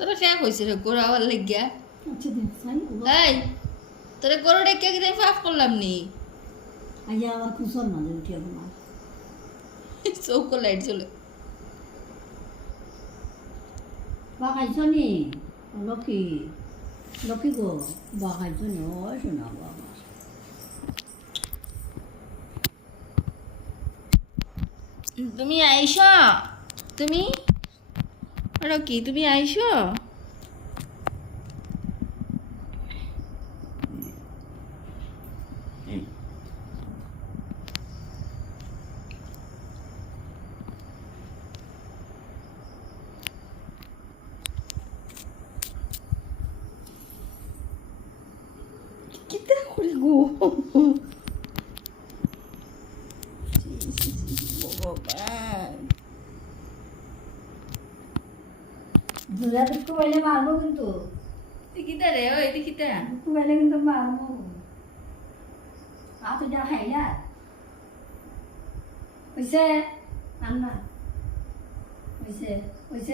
তোরা শেখ হয়েছে রে গরু আবার লেগিয়া। আচ্ছা দেখ সাই এই তোরা গরু ডেকে কি তাই ফাফ করলাম নি আইয়া আবার কুসর না যে উঠিয়া তোমার চৌকো লাইট জ্বলে। বাগাইছো নি লক্ষ্মী লক্ষ্মী গো বাগাইছো নি ও শোনা বাবা তুমি আইস, তুমি রকি তুমি আইস। কিতা করে গো ভগবান। দুলা দুঃখ পাইলে মারবো কিন্তু তুই কিতা রে ওই তুই কিতা দুঃখ পাইলে কিন্তু মারবো তো যা খাই না হয়েছে আন্না হয়েছে হয়েছে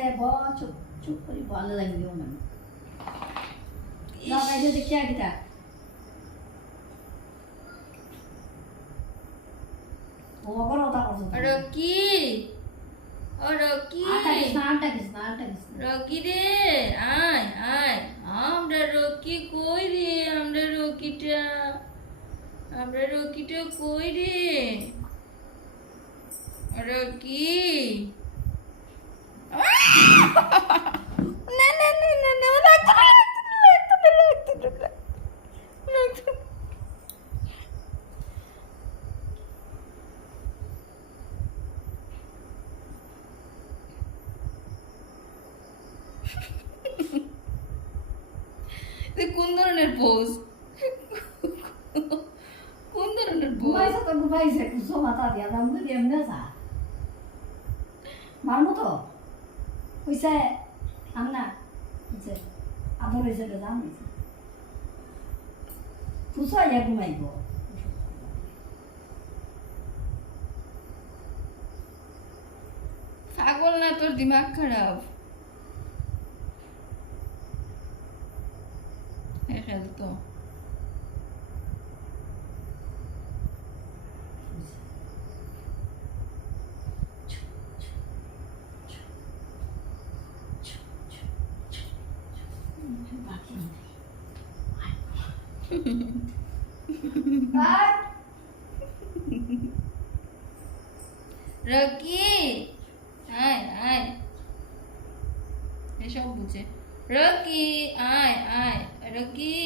চুপ চুপ করে ভালো লাগবে না লাগাইলে দেখি আগে ও আবার ওটা করছো রকি ও রকি রকি রে আয় আয় আমরা রকি কই রে আমরা রকিটা কই রে রকি না না না না না লাগতো কোন ধরনের পোজ কোন ধরনের পোজ ঘুমাইছে তো ঘুমাইছে কুসো মাথা দিয়া দাম করে এমনি যা মারমো তো হইছে আন্না হইছে আদর হইছে তো দাম হইছে কুসো আইয়া ঘুমাইব পাগল না তোর দিমাগ খারাপ খেলতো রকি আয় আয় এসব বুঝে রকি আয় আয় রকি